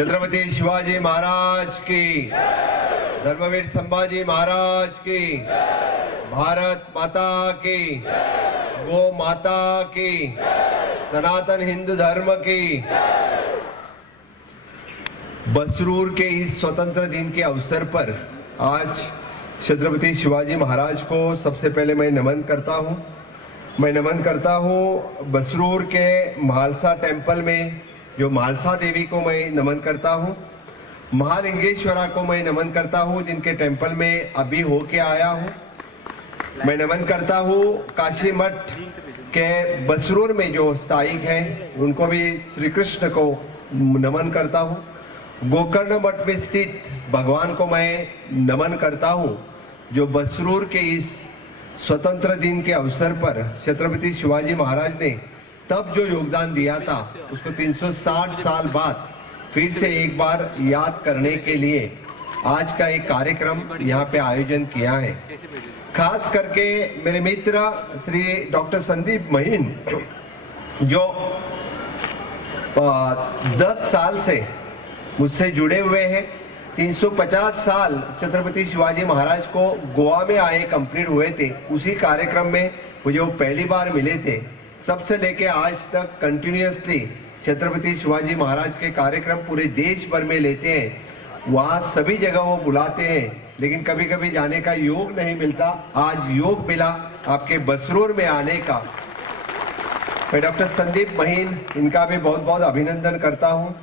छत्रपति शिवाजी महाराज की, धर्मवीर संभाजी महाराज की, भारत माता की, गो माता की, सनातन हिंदू धर्म की। बसरूर के इस स्वतंत्र दिन के अवसर पर आज छत्रपति शिवाजी महाराज को सबसे पहले मैं नमन करता हूँ। बसरूर के महालसा टेम्पल में जो महालसा देवी को मैं नमन करता हूँ, महालिंगेश्वरा को मैं नमन करता हूँ जिनके टेम्पल में अभी होके आया हूँ। मैं नमन करता हूँ काशी मठ के बसरूर में जो स्थायिक हैं उनको भी श्री कृष्ण को नमन करता हूँ। गोकर्ण मठ में स्थित भगवान को मैं नमन करता हूँ जो बसरूर के इस स्वतंत्र दिन के अवसर पर छत्रपति शिवाजी महाराज ने तब जो योगदान दिया था उसको 360 साल बाद फिर से एक बार याद करने के लिए आज का एक कार्यक्रम यहाँ पे आयोजन किया है। खास करके मेरे मित्र श्री डॉक्टर संदीप महीन जो 10 साल से मुझसे जुड़े हुए हैं। 350 साल छत्रपति शिवाजी महाराज को गोवा में आए कंप्लीट हुए थे, उसी कार्यक्रम में मुझे वो पहली बार मिले थे। सबसे लेके आज तक कंटिन्यूअसली छत्रपति शिवाजी महाराज के कार्यक्रम पूरे देश भर में लेते हैं, वहाँ सभी जगह वो बुलाते हैं, लेकिन कभी कभी जाने का योग नहीं मिलता। आज योग मिला आपके बसरूर में आने का। मैं डॉक्टर संदीप महीन इनका भी बहुत बहुत अभिनंदन करता हूँ।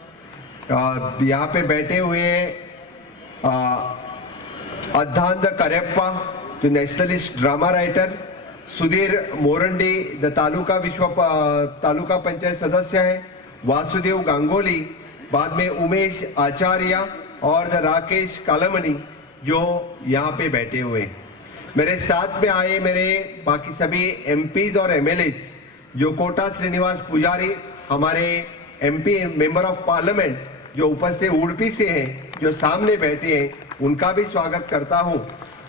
यहाँ पे बैठे हुए अद्धांत करेप्पा जो nationalist drama writer, Sudhir Morandi the taluka panchayat सदस्य हैं, वासुदेव गांगोली, बाद में उमेश आचार्य और द राकेश कालमनी जो यहाँ पे बैठे हुए। मेरे साथ में आए मेरे बाकी सभी एमपीज और एमएलएज जो कोटा श्रीनिवास पुजारी हमारे एमपी मेंबर ऑफ पार्लियामेंट जो उपस्थित उड़पी से हैं, जो सामने बैठे हैं, उनका भी स्वागत करता हूँ।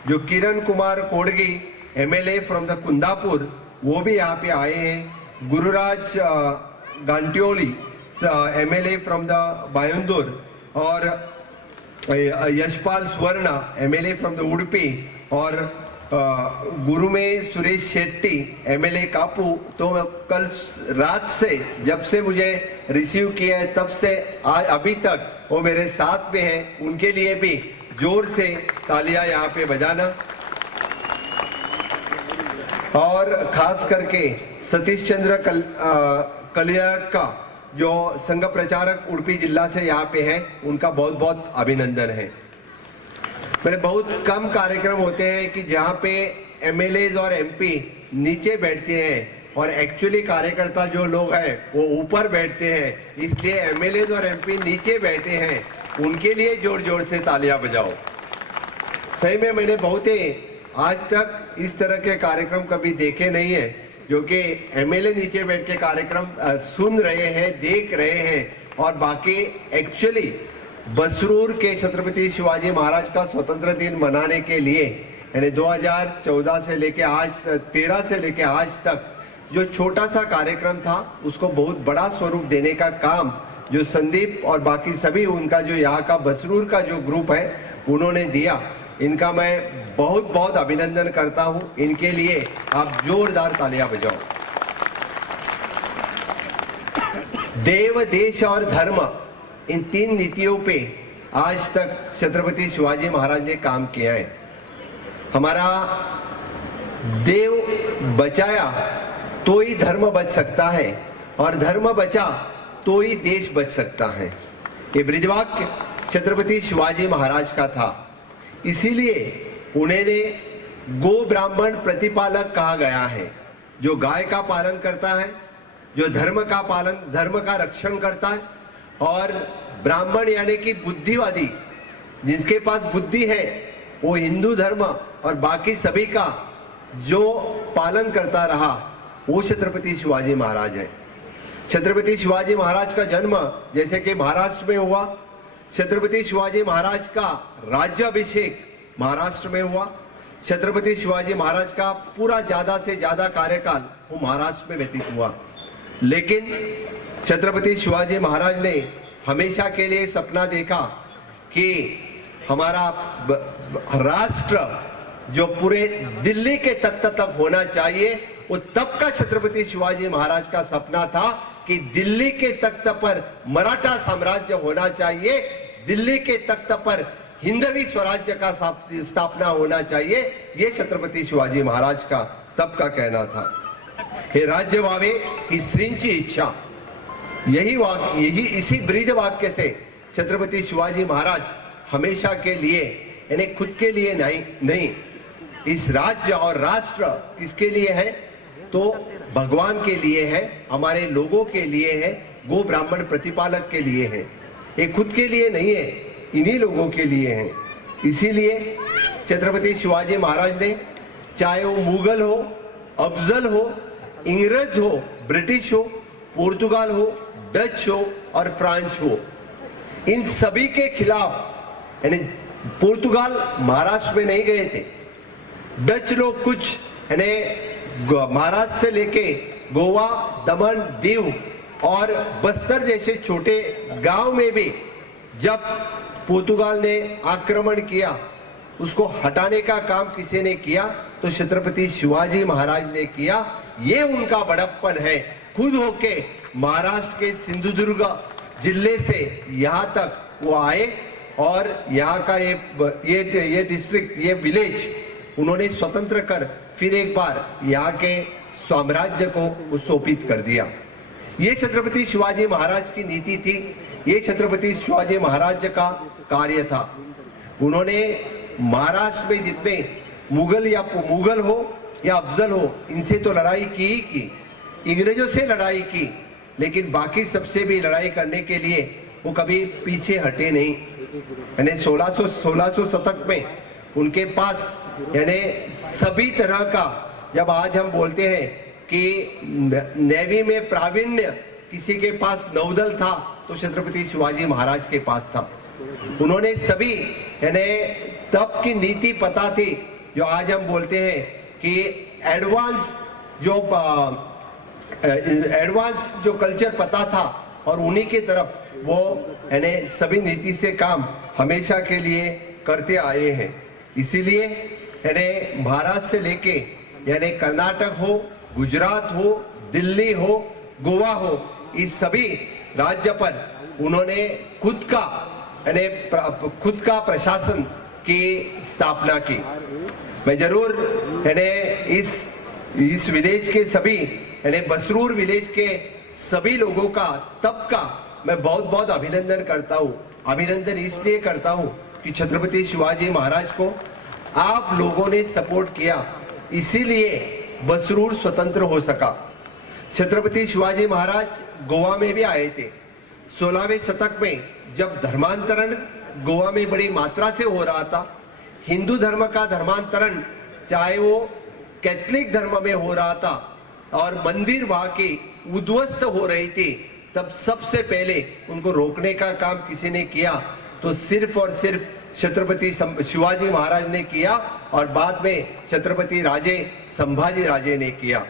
जो Kiran Kumar Kodgi MLA from the Kundapur वो भी यहाँ पे आए हैं। Gururaj Gantiholi MLA from the Byndoor और Yashpal Suvarna MLA from the Udupi और गुरुमे सुरेश शेट्टी एमएलए कापू। तो कल रात से जब से मुझे रिसीव किया है तब से आज अभी तक वो मेरे साथ में हैं, उनके लिए भी जोर से तालियां यहाँ पे बजाना। और खास करके सतीश चंद्र कलियार का जो संघ प्रचारक उड़पी जिला से यहाँ पे है, उनका बहुत बहुत अभिनंदन है। मेरे बहुत कम कार्यक्रम होते हैं कि जहाँ पे एमएलए और एमपी नीचे बैठते हैं और एक्चुअली कार्यकर्ता जो लोग हैं वो ऊपर बैठते हैं, इसलिए एमएलए और एमपी नीचे बैठे हैं, उनके लिए जोर जोर से तालियां बजाओ। सही में मैंने बहुत ही आज तक इस तरह के कार्यक्रम कभी देखे नहीं है, जो कि एमएलए नीचे बैठ के कार्यक्रम सुन रहे हैं, देख रहे हैं और बाकी एक्चुअली बसरूर के छत्रपति शिवाजी महाराज का स्वतंत्र दिन मनाने के लिए यानी 2014 से लेके आज 13 से लेके आज तक जो छोटा सा कार्यक्रम था उसको बहुत बड़ा स्वरूप देने का काम जो संदीप और बाकी सभी उनका जो यहाँ का बसरूर का जो ग्रुप है उन्होंने दिया, इनका मैं बहुत बहुत अभिनंदन करता हूं। इनके लिए आप जोरदार तालियां बजाओ। देव, देश और धर्म, इन तीन नीतियों पे आज तक छत्रपति शिवाजी महाराज ने काम किया है। हमारा देव बचाया तो ही धर्म बच सकता है और धर्म बचा तो ही देश बच सकता है। ये ब्रिजवाक्य छत्रपति शिवाजी महाराज का था, इसीलिए उन्हें गो ब्राह्मण प्रतिपालक कहा गया है। जो गाय का पालन करता है, जो धर्म का रक्षण करता है, और ब्राह्मण यानी कि बुद्धिवादी, जिसके पास बुद्धि है वो हिंदू धर्म और बाकी सभी का जो पालन करता रहा वो छत्रपति शिवाजी महाराज है। छत्रपति शिवाजी महाराज का जन्म जैसे कि महाराष्ट्र में हुआ, छत्रपति शिवाजी महाराज का राज्याभिषेक महाराष्ट्र में हुआ, छत्रपति शिवाजी महाराज का पूरा ज्यादा से ज्यादा कार्यकाल वो महाराष्ट्र में व्यतीत हुआ। लेकिन छत्रपति शिवाजी महाराज ने हमेशा के लिए सपना देखा कि हमारा राष्ट्र जो पूरे दिल्ली के तख्त तक होना चाहिए, वो तब का छत्रपति शिवाजी महाराज का सपना था कि दिल्ली के तख्त पर मराठा साम्राज्य होना चाहिए, दिल्ली के तख्त पर हिंदवी स्वराज्य का स्थापना होना चाहिए। ये छत्रपति शिवाजी महाराज का तब का कहना था। हे राज्य व्हावे ही श्रींची इच्छा, यही इसी ब्रीद वाक्य से छत्रपति शिवाजी महाराज हमेशा के लिए, यानी खुद के लिए नहीं, इस राज्य और राष्ट्र किसके लिए है? तो भगवान के लिए है, हमारे लोगों के लिए है, गो ब्राह्मण प्रतिपालक के लिए है। ये खुद के लिए नहीं है, इन्हीं लोगों के लिए है। इसीलिए छत्रपति शिवाजी महाराज ने, चाहे वो मुगल हो, अफजल हो, इंग्रज हो, ब्रिटिश हो, पुर्तगाल हो, डच हो और फ्रांस हो, इन सभी के खिलाफ, यानी पुर्तगाल महाराष्ट्र में नहीं गए थे, डच लोग कुछ यानी महाराष्ट्र से लेके गोवा, दमन, दीव और बस्तर जैसे छोटे गांव में भी जब पुर्तगाल ने आक्रमण किया, उसको हटाने का काम किसी ने किया तो छत्रपति शिवाजी महाराज ने किया। ये उनका बड़प्पन है, खुद होके महाराष्ट्र के सिंधुदुर्ग जिले से यहाँ तक वो आए और यहाँ का ये डिस्ट्रिक्ट, ये विलेज उन्होंने स्वतंत्र कर फिर एक बार यहाँ के साम्राज्य को सौंपित कर दिया। ये छत्रपति शिवाजी महाराज की नीति थी, ये छत्रपति शिवाजी महाराज का कार्य था। उन्होंने महाराष्ट्र में जितने मुगल हो या अफजल हो, इनसे तो लड़ाई की ही की, इंग्रेजों से लड़ाई की, लेकिन बाकी सबसे भी लड़ाई करने के लिए वो कभी पीछे हटे नहीं। यानी 1600 शतक में उनके पास यानी सभी तरह का, जब आज हम बोलते हैं कि नेवी में प्रावीण्य किसी के पास नौदल था तो छत्रपति शिवाजी महाराज के पास था। उन्होंने सभी यानी तब की नीति पता थी, जो आज हम बोलते हैं कि एडवांस जो कल्चर पता था, और उन्हीं के तरफ वो यानी सभी नीति से काम हमेशा के लिए करते आए हैं। इसीलिए यानी महाराष्ट्र से लेके यानी कर्नाटक हो, गुजरात हो, दिल्ली हो, गोवा हो, इस सभी राज्य पर उन्होंने खुद का प्रशासन की स्थापना की। मैं जरूर यानी इस विलेज के सभी यानी बसरूर विलेज के सभी लोगों का तब का मैं बहुत बहुत अभिनंदन करता हूँ। अभिनंदन इसलिए करता हूँ कि छत्रपति शिवाजी महाराज को आप लोगों ने सपोर्ट किया, इसीलिए बसरूर स्वतंत्र हो सका। छत्रपति शिवाजी महाराज गोवा में भी आए थे। 16वें शतक में जब धर्मांतरण गोवा में बड़ी मात्रा से हो रहा था, हिंदू धर्म का धर्मांतरण चाहे वो कैथलिक धर्म में हो रहा था और मंदिर वहां की उद्ध्वस्त हो रही थी, तब सबसे पहले उनको रोकने का काम किसी ने किया तो सिर्फ और सिर्फ छत्रपति शिवाजी महाराज ने किया, और बाद में छत्रपति राजे संभाजी राजे ने किया।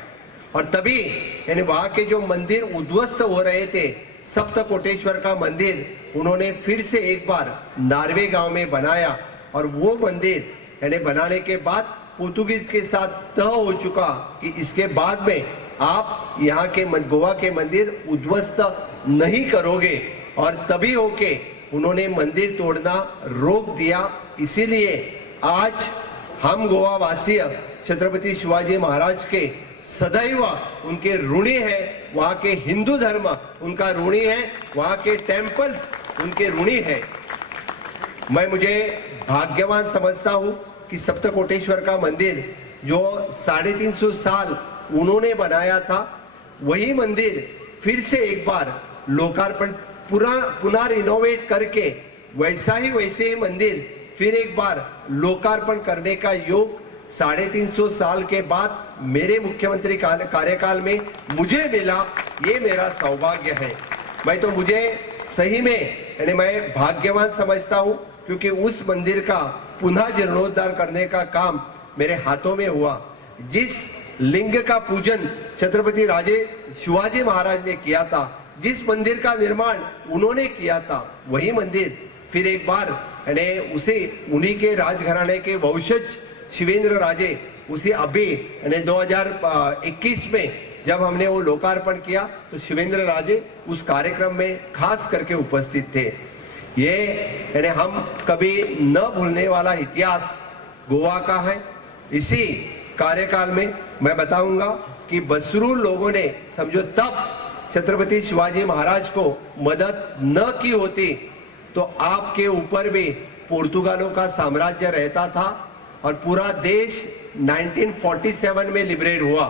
और तभी यानी वहां के जो मंदिर उद्ध्वस्त हो रहे थे, सप्तकोटेश्वर का मंदिर उन्होंने फिर से एक बार नार्वे गांव में बनाया, और वो मंदिर यानी बनाने के बाद पोर्तुगीज के साथ तय हो चुका कि इसके बाद में आप यहाँ के गोवा के मंदिर उद्ध्वस्त नहीं करोगे, और तभी होके उन्होंने मंदिर तोड़ना रोक दिया। इसीलिए आज हम गोवा वासी छत्रपति शिवाजी महाराज के सदैव उनके ऋणी है, वहाँ के हिंदू धर्म उनका ऋणी है, वहाँ के टेम्पल्स उनके ऋणी है। मुझे भाग्यवान समझता हूँ कि सप्तकोटेश्वर का मंदिर जो 350 साल उन्होंने बनाया था, वही मंदिर फिर से एक बार लोकार्पण पुनः रिनोवेट करके वैसे ही मंदिर फिर एक बार लोकार्पण करने का योग 350 साल के बाद मेरे मुख्यमंत्री कार्यकाल में मुझे मिला। ये मेरा सौभाग्य है। मुझे सही में यानी मैं भाग्यवान समझता हूँ, क्योंकि उस मंदिर का पुनः जीर्णोद्धार करने का काम मेरे हाथों में हुआ। जिस लिंग का पूजन छत्रपति राजे शिवाजी महाराज ने किया था, जिस मंदिर का निर्माण उन्होंने किया था वही मंदिर फिर एक बार उसे उन्हीं के राजघराने के वंशज शिवेंद्र राजे उसे अभी 2021 में जब हमने वो लोकार्पण किया तो शिवेंद्र राजे उस कार्यक्रम में खास करके उपस्थित थे। ये हम कभी न भूलने वाला इतिहास गोवा का है। इसी कार्यकाल में मैं बताऊंगा कि बसरूर लोगों ने समझो तब छत्रपति शिवाजी महाराज को मदद न की होती तो आपके ऊपर भी पुर्तगालों का साम्राज्य रहता था और पूरा देश 1947 में लिबरेट हुआ,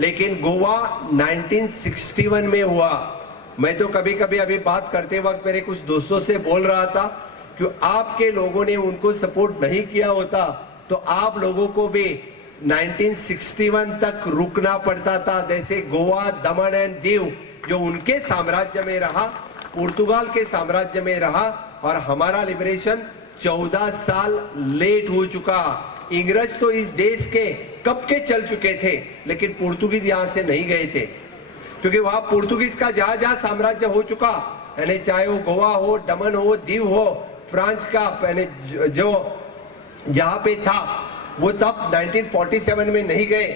लेकिन गोवा 1961 में हुआ। मैं तो कभी कभी अभी बात करते वक्त मेरे कुछ दोस्तों से बोल रहा था कि आपके लोगों ने उनको सपोर्ट नहीं किया होता तो आप लोगों को भी 1961 तक रुकना पड़ता था। जैसे गोवा, दमन एंड दीव जो उनके साम्राज्य में रहा, पुर्तगाल के साम्राज्य में रहा और हमारा लिबरेशन 14 साल लेट हो चुका। इंग्रज तो इस देश के कब के चल चुके थे, लेकिन पुर्तगीज यहां से नहीं गए थे क्योंकि वहां पुर्तगीज का जहां जहां साम्राज्य हो चुका, यानी चाहे वो गोवा हो, दमन हो, दीव हो, फ्रांस का जो जहां पे था वो तब 1947 में नहीं गए।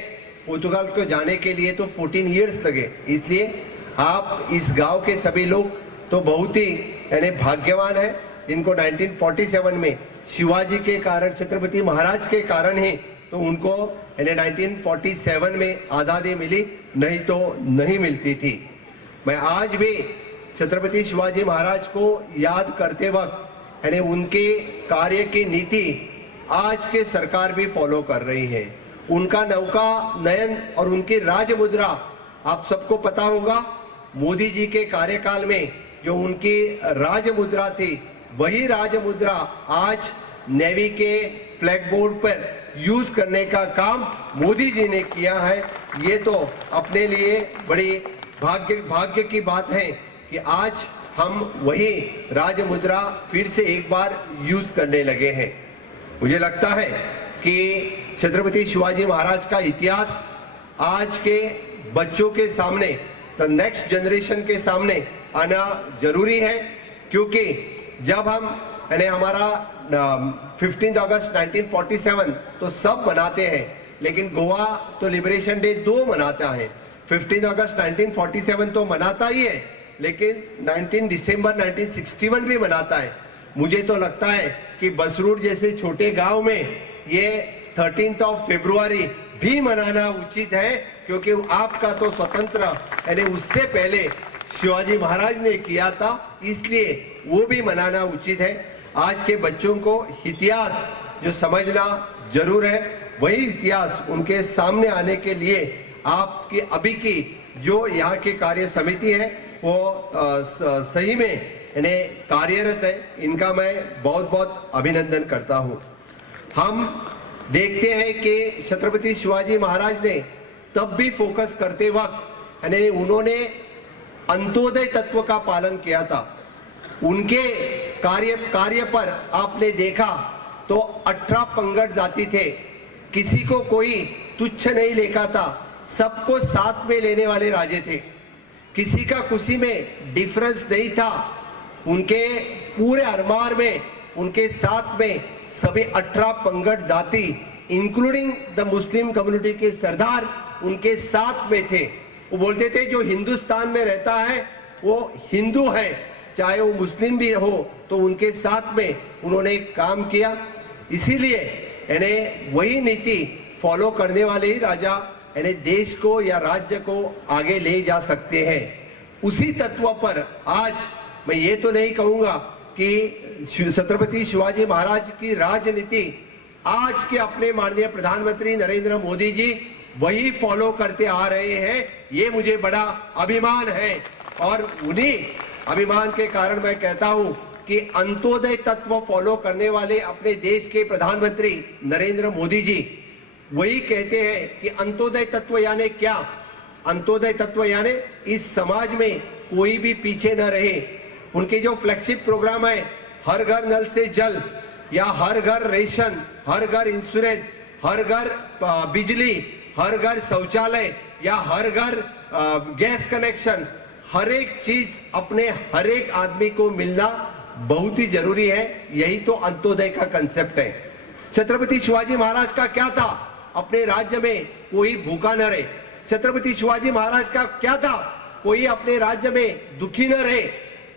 पुर्तगाल को जाने के लिए तो 14 इयर्स लगे। इसलिए आप इस गांव के सभी लोग तो बहुत ही भाग्यवान है जिनको 1947 में शिवाजी के कारण, छत्रपति महाराज के कारण ही तो उनको 1947 में आज़ादी मिली, नहीं तो नहीं मिलती थी। मैं आज भी छत्रपति शिवाजी महाराज को याद करते वक्त उनके कार्य की नीति आज के सरकार भी फॉलो कर रही है। उनका नौका नयन और उनकी राज मुद्रा आप सबको पता होगा। मोदी जी के कार्यकाल में जो उनकी राज मुद्रा थी वही राज मुद्रा आज नेवी के फ्लैग बोर्ड पर यूज करने का काम मोदी जी ने किया है। ये तो अपने लिए बड़ी भाग्य की बात है कि आज हम वही राज मुद्रा फिर से एक बार यूज करने लगे हैं। मुझे लगता है कि छत्रपति शिवाजी महाराज का इतिहास आज के बच्चों के सामने, द नेक्स्ट जनरेशन के सामने आना जरूरी है, क्योंकि जब हम हमारा 15 अगस्त 1947 तो सब मनाते हैं, लेकिन गोवा तो लिबरेशन डे 2 मनाता है। 15 अगस्त 1947 तो मनाता ही है, लेकिन 19 दिसंबर 1961 भी मनाता है। मुझे तो लगता है कि बसरूर जैसे छोटे गांव में ये 13 फरवरी भी मनाना उचित है, क्योंकि आपका तो स्वतंत्र उससे पहले शिवाजी महाराज ने किया था, इसलिए वो भी मनाना उचित है। आज के बच्चों को इतिहास जो समझना जरूर है, वही इतिहास उनके सामने आने के लिए आपकी अभी की जो यहाँ की कार्य समिति है वो सही में कार्यरत है। इनका मैं बहुत बहुत अभिनंदन करता हूँ। हम देखते हैं कि छत्रपति शिवाजी महाराज ने तब भी फोकस करते वक्त उन्होंने अंत्योदय तत्व का पालन किया था। उनके कार्य पर आपने देखा तो 18 पंगड़ जाति थे, किसी को कोई तुच्छ नहीं लेखा था, सबको साथ में लेने वाले राजे थे, किसी का किसी में डिफरेंस नहीं था। उनके पूरे अरमार में उनके साथ में सभी 18 पंगड़ जाति इंक्लूडिंग द मुस्लिम कम्युनिटी के सरदार उनके साथ में थे। वो बोलते थे जो हिंदुस्तान में रहता है वो हिंदू है, चाहे वो मुस्लिम भी हो, तो उनके साथ में उन्होंने काम किया। इसीलिए वही नीति फॉलो करने वाले ही राजा देश को या राज्य को आगे ले जा सकते हैं। उसी तत्व पर आज मैं ये तो नहीं कहूंगा कि छत्रपति शिवाजी महाराज की राजनीति आज के अपने माननीय प्रधानमंत्री नरेंद्र मोदी जी वही फॉलो करते आ रहे हैं। ये मुझे बड़ा अभिमान है और उन्हीं अभिमान के कारण मैं कहता हूं कि अंत्योदय तत्व फॉलो करने वाले अपने देश के प्रधानमंत्री नरेंद्र मोदी जी वही कहते हैं कि अंत्योदय तत्व यानी क्या? अंत्योदय तत्व यानी इस समाज में कोई भी पीछे न रहे। उनके जो फ्लैगशिप प्रोग्राम है, हर घर नल से जल या हर घर रेशन, हर घर इंश्योरेंस, हर घर बिजली, हर घर शौचालय या हर घर गैस कनेक्शन, हर एक चीज अपने हर एक आदमी को मिलना बहुत ही जरूरी है। यही तो अंत्योदय का कंसेप्ट है। छत्रपति शिवाजी महाराज का क्या था? अपने राज्य में कोई भूखा न रहे। छत्रपति शिवाजी महाराज का क्या था? कोई अपने राज्य में दुखी न रहे।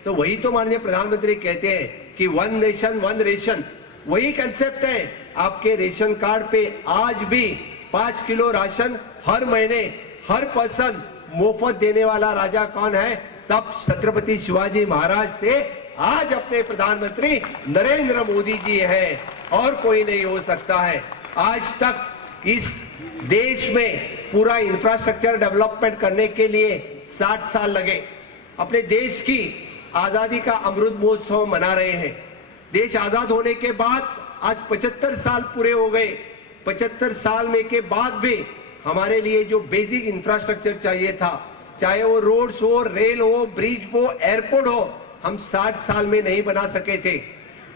तो वही तो माननीय प्रधानमंत्री कहते हैं कि वन नेशन वन रेशन, वही कंसेप्ट है। आपके रेशन कार्ड पे आज भी 5 किलो राशन हर महीने हर पर्सन मुफ्त देने वाला राजा कौन है? तब छत्रपति शिवाजी महाराज थे। आज अपने प्रधानमंत्री नरेंद्र मोदी जी हैं और कोई नहीं हो सकता है। आज तक इस देश में पूरा इंफ्रास्ट्रक्चर डेवलपमेंट करने के लिए 60 साल लगे। अपने देश की आजादी का अमृत महोत्सव मना रहे हैं। देश आजाद होने के बाद आज 75 साल पूरे हो गए। 75 साल में के बाद भी हमारे लिए जो बेसिक इंफ्रास्ट्रक्चर चाहिए था, चाहे वो रोड्स हो, रेल हो, ब्रिज हो, एयरपोर्ट हो, हम 60 साल में नहीं बना सके थे।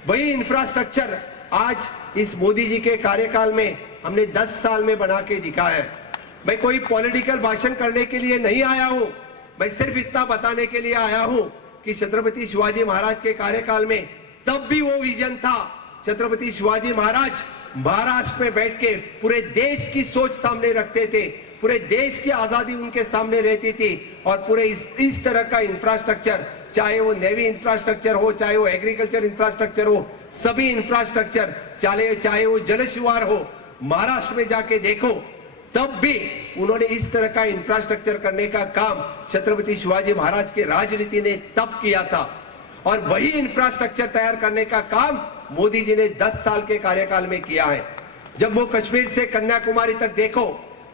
वही इंफ्रास्ट्रक्चर आज इस मोदी जी के कार्यकाल में हमने 10 साल में बना के दिखाया है। मैं कोई पॉलिटिकल भाषण करने के लिए नहीं आया हूं। मैं सिर्फ इतना बताने के लिए आया हूं कि छत्रपति शिवाजी महाराज के कार्यकाल में तब भी वो विजन था। छत्रपति शिवाजी महाराज महाराष्ट्र में बैठ के पूरे देश की सोच सामने रखते थे। पूरे देश की आजादी उनके सामने रहती थी और पूरे इस तरह का इंफ्रास्ट्रक्चर, चाहे वो नेवी इंफ्रास्ट्रक्चर हो, चाहे वो एग्रीकल्चर इंफ्रास्ट्रक्चर हो, सभी इंफ्रास्ट्रक्चर, चाहे वो जलशिवार हो, महाराष्ट्र में जाके देखो, तब भी उन्होंने इस तरह का इंफ्रास्ट्रक्चर करने का काम छत्रपति शिवाजी महाराज के राजनीति ने तब किया था। और वही इंफ्रास्ट्रक्चर तैयार करने का काम मोदी जी ने 10 साल के कार्यकाल में किया है। जम्मू कश्मीर से कन्याकुमारी तक देखो,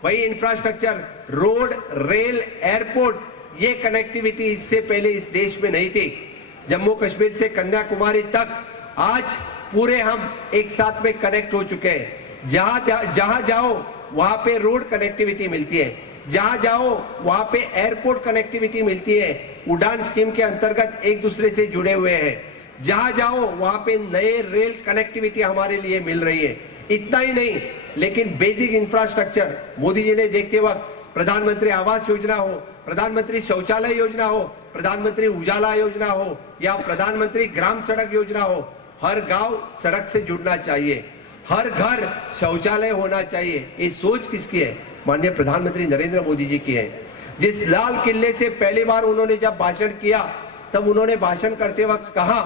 वही इंफ्रास्ट्रक्चर, रोड, रेल, एयरपोर्ट, ये कनेक्टिविटी इससे पहले इस देश में नहीं थी। जम्मू कश्मीर से कन्याकुमारी तक आज पूरे हम एक साथ में कनेक्ट हो चुके हैं। जहां जाओ वहां पे रोड कनेक्टिविटी मिलती है, जहां जाओ वहां पे एयरपोर्ट कनेक्टिविटी मिलती है। उड़ान स्कीम के अंतर्गत एक दूसरे से जुड़े हुए हैं। जहां जाओ वहां पे नए रेल कनेक्टिविटी हमारे लिए मिल रही है। इतना ही नहीं, लेकिन बेसिक इंफ्रास्ट्रक्चर मोदी जी ने देखते वक्त प्रधानमंत्री आवास योजना हो, प्रधानमंत्री शौचालय योजना हो, प्रधानमंत्री उजाला योजना हो या प्रधानमंत्री ग्राम सड़क योजना हो, हर गांव सड़क से जुड़ना चाहिए, हर घर शौचालय होना चाहिए। ये सोच किसकी है? माननीय प्रधानमंत्री नरेंद्र मोदी जी की है। जिस लाल किले से पहली बार उन्होंने जब भाषण किया, तब उन्होंने भाषण करते वक्त कहा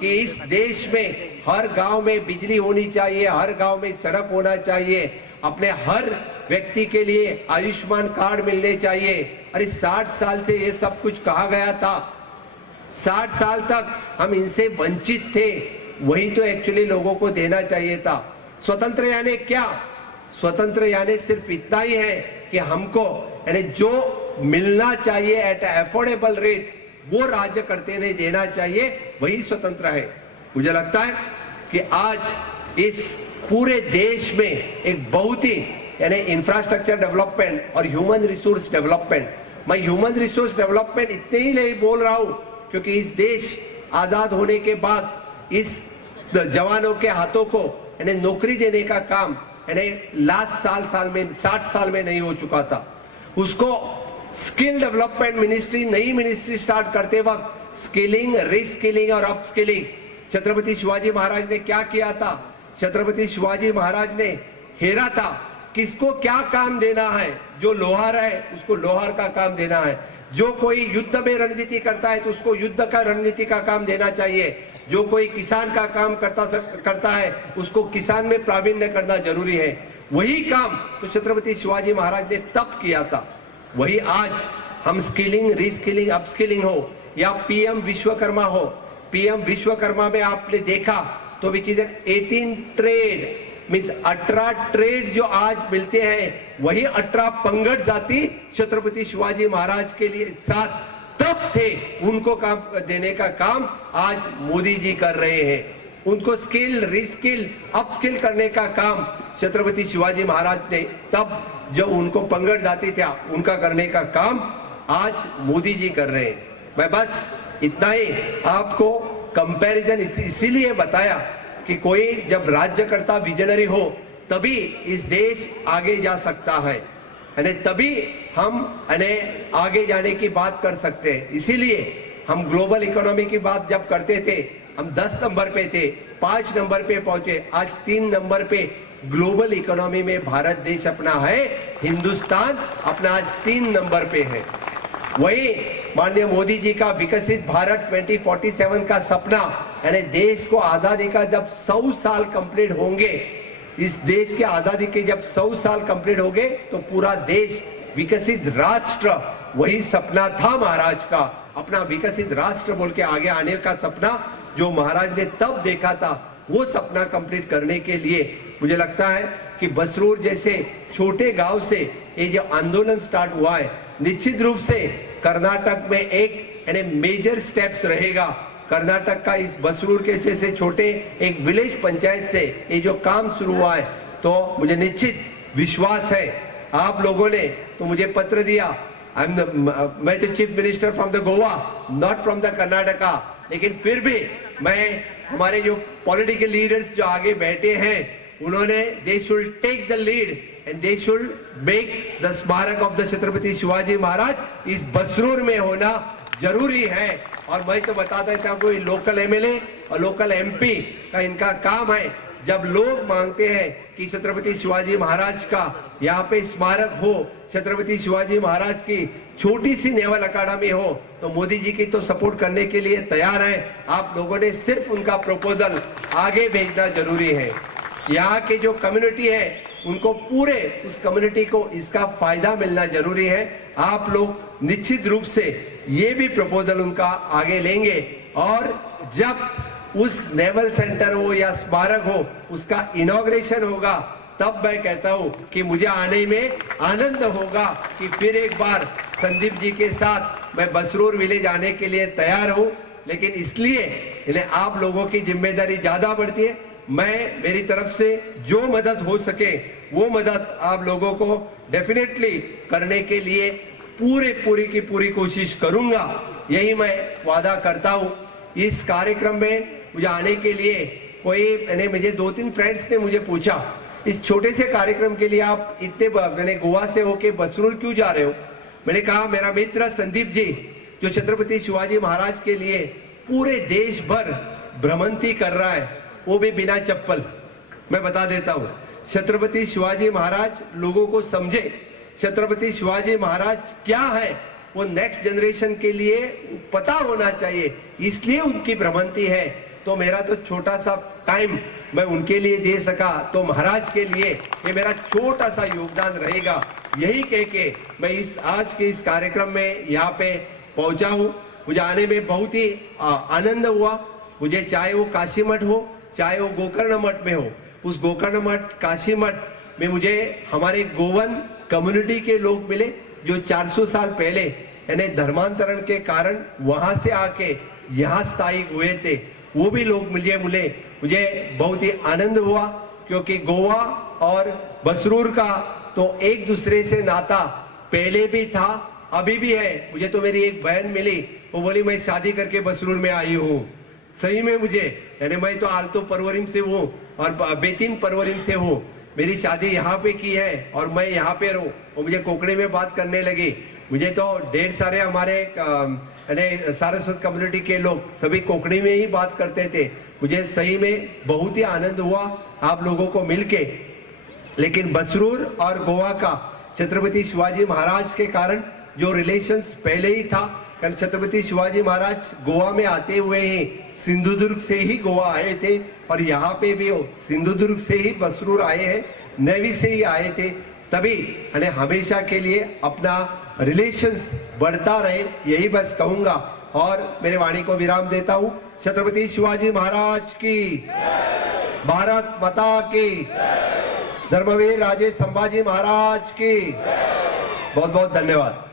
कि इस देश में हर गांव में बिजली होनी चाहिए, हर गांव में सड़क होना चाहिए, अपने हर व्यक्ति के लिए आयुष्मान कार्ड मिलने चाहिए। अरे 60 साल से ये सब कुछ कहा गया था। 60 साल तक हम इनसे वंचित थे। वही तो एक्चुअली लोगों को देना चाहिए था। स्वतंत्र यानी क्या? स्वतंत्र यानी सिर्फ इतना ही है कि हमको यानी जो मिलना चाहिए एट अफोर्डेबल रेट, वो राज्य करते नहीं देना चाहिए, वही स्वतंत्र है। मुझे लगता है कि आज इस पूरे देश में एक बहुत ही यानी इंफ्रास्ट्रक्चर डेवलपमेंट और ह्यूमन रिसोर्स डेवलपमेंट, मैं ह्यूमन रिसोर्स डेवलपमेंट इतने ही नहीं बोल रहा हूं क्योंकि इस देश आजाद होने के बाद इस जवानों के हाथों को यानी नौकरी देने का काम यानी लास्ट साल में 60 साल में नहीं हो चुका था। उसको स्किल डेवलपमेंट मिनिस्ट्री, नई मिनिस्ट्री स्टार्ट करते वक्त स्किलिंग, रीस्किलिंग और अपस्किलिंग, छत्रपति शिवाजी महाराज ने क्या किया था? छत्रपति शिवाजी महाराज ने हेरा था किसको क्या काम देना है। जो लोहार है उसको लोहार का काम देना है, जो कोई युद्ध में रणनीति करता है तो उसको युद्ध का रणनीति का काम देना चाहिए, जो कोई किसान का काम करता है उसको किसान में प्रावीण्य करना जरूरी है। वही काम तो छत्रपति शिवाजी महाराज ने तब किया था। वही आज हम स्किलिंग, रीस्किलिंग, अपस्किलिंग हो या पीएम विश्वकर्मा हो, पीएम विश्वकर्मा में आपने देखा तो which is 18 trade means 18 trade जो आज मिलते हैं, वही 18 पंगड जाति छत्रपति शिवाजी महाराज के लिए साथ तब थे। उनको काम देने का काम आज मोदी जी कर रहे हैं। उनको स्किल, रीस्किल, अपस्किल करने का काम छत्रपति शिवाजी महाराज ने तब जो उनको पंगड जाति था उनका करने का काम आज मोदी जी कर रहे हैं। मैं बस इतना ही आपको कंपैरिजन इसीलिए बताया कि कोई जब राज्यकर्ता विजनरी हो तभी इस देश आगे जा सकता है। यानी तभी हम आगे जाने की बात कर सकते हैं। इसीलिए हम ग्लोबल इकोनॉमी की बात जब करते थे, हम 10 नंबर पे थे, 5 नंबर पे पहुंचे, आज 3 नंबर पे ग्लोबल इकोनॉमी में भारत देश अपना है, हिंदुस्तान अपना आज 3 नंबर पे है। वही माननीय मोदी जी का विकसित भारत 2047 का सपना, यानी देश को आजादी का जब 100 साल कंप्लीट होंगे, इस देश के आजादी के जब 100 साल कंप्लीट होंगे तो पूरा देश विकसित राष्ट्र, वही सपना था महाराज का, अपना विकसित राष्ट्र बोल के आगे आने का सपना जो महाराज ने तब देखा था, वो सपना कंप्लीट करने के लिए मुझे लगता है कि बसरूर जैसे छोटे गांव से ये जो आंदोलन स्टार्ट हुआ है, निश्चित रूप से कर्नाटक में एक मेजर स्टेप्स रहेगा। कर्नाटक का इस बसरूर के जैसे छोटे एक विलेज पंचायत से ये जो काम शुरू हुआ है, तो मुझे निश्चित विश्वास है आप लोगों ने तो मुझे पत्र दिया, मैं तो chief minister from the Goa, not from the Karnataka, लेकिन फिर भी मैं हमारे जो पॉलिटिकल लीडर्स जो आगे बैठे हैं, उन्होंने they should take the lead and they should make the smarak of the Chhatrapati Shivaji Maharaj इस बसरूर में होना जरूरी है। और मैं तो बताता था आपको, लोकल एमएलए और लोकल एमपी का इनका काम है, जब लोग मांगते हैं कि छत्रपति शिवाजी महाराज का यहाँ पे स्मारक हो, छत्रपति शिवाजी महाराज की छोटी सी नेवल अकादमी हो, तो मोदी जी की तो सपोर्ट करने के लिए तैयार है। आप लोगों ने सिर्फ उनका प्रपोजल आगे भेजना जरूरी है। यहाँ के जो कम्युनिटी है उनको पूरे उस कम्युनिटी को इसका फायदा मिलना जरूरी है। आप लोग निश्चित रूप से ये भी प्रपोजल उनका आगे लेंगे और जब उस नेवल सेंटर हो या स्मारक हो उसका इनॉग्रेशन होगा, तब मैं कहता हूं कि मुझे आने में आनंद होगा कि फिर एक बार संदीप जी के साथ मैं बसरूर विलेज आने के लिए तैयार हूं। लेकिन इसलिए इन्हें आप लोगों की जिम्मेदारी ज्यादा बढ़ती है। मैं मेरी तरफ से जो मदद हो सके वो मदद आप लोगों को डेफिनेटली करने के लिए पूरी की पूरी कोशिश करूंगा, यही मैं वादा करता हूं। इस कार्यक्रम में मुझे आने के लिए कोई मुझे 2-3 फ्रेंड्स ने मुझे पूछा, इस छोटे से कार्यक्रम के लिए आप इतने मैंने गोवा से होके बसरूर क्यों जा रहे हो? मैंने कहा मेरा मित्र संदीप जी जो छत्रपति शिवाजी महाराज के लिए पूरे देश भर भ्रमंती कर रहा है, वो भी बिना चप्पल। मैं बता देता हूँ, छत्रपति शिवाजी महाराज लोगों को समझे, छत्रपति शिवाजी महाराज क्या है वो नेक्स्ट जनरेशन के लिए पता होना चाहिए, इसलिए उनकी भ्रमंती है। तो मेरा तो छोटा सा टाइम मैं उनके लिए दे सका, तो महाराज के लिए ये मेरा छोटा सा योगदान रहेगा। यही कह के मैं इस आज के इस कार्यक्रम में यहाँ पे पहुंचा हूँ। मुझे आने में बहुत ही आनंद हुआ। मुझे चाहे वो काशी मठ हो, चाहे वो गोकर्ण मठ में हो, उस गोकर्ण मठ काशी मठ में मुझे हमारे गोवन कम्युनिटी के लोग मिले जो 400 साल पहले यानी धर्मांतरण के कारण वहां से आके यहाँ स्थायी हुए थे, वो भी लोग मुझे बहुत ही आनंद हुआ। क्योंकि गोवा और बसरूर का तो एक दूसरे से नाता पहले भी था, अभी भी है। मुझे तो मेरी एक बहन मिली, वो बोली मैं शादी करके बसरूर में आई हूँ। सही में मुझे यानी मैं तो आलतो परवरिम से हूँ और बेतिम परवरिम से हूँ, मेरी शादी यहाँ पे की है और मैं यहाँ पे रहूँ। और मुझे कोंकणी में बात करने लगी। मुझे तो ढेर सारे हमारे सारस्वत कम्युनिटी के लोग सभी कोंकणी में ही बात करते थे। मुझे सही में बहुत ही आनंद हुआ आप लोगों को मिलके। लेकिन बसरूर और गोवा का छत्रपति शिवाजी महाराज के कारण जो रिलेशंस पहले ही था, कारण छत्रपति शिवाजी महाराज गोवा में आते हुए ही सिंधुदुर्ग से ही गोवा आए थे और यहाँ पे भी सिंधुदुर्ग से ही बसरूर आए हैं, नेवी से ही आए थे। तभी हमेशा के लिए अपना रिलेशंस बढ़ता रहे, यही बस कहूंगा और मेरे वाणी को विराम देता हूं। छत्रपति शिवाजी महाराज की, भारत माता की, धर्मवीर राजे संभाजी महाराज की। बहुत बहुत धन्यवाद।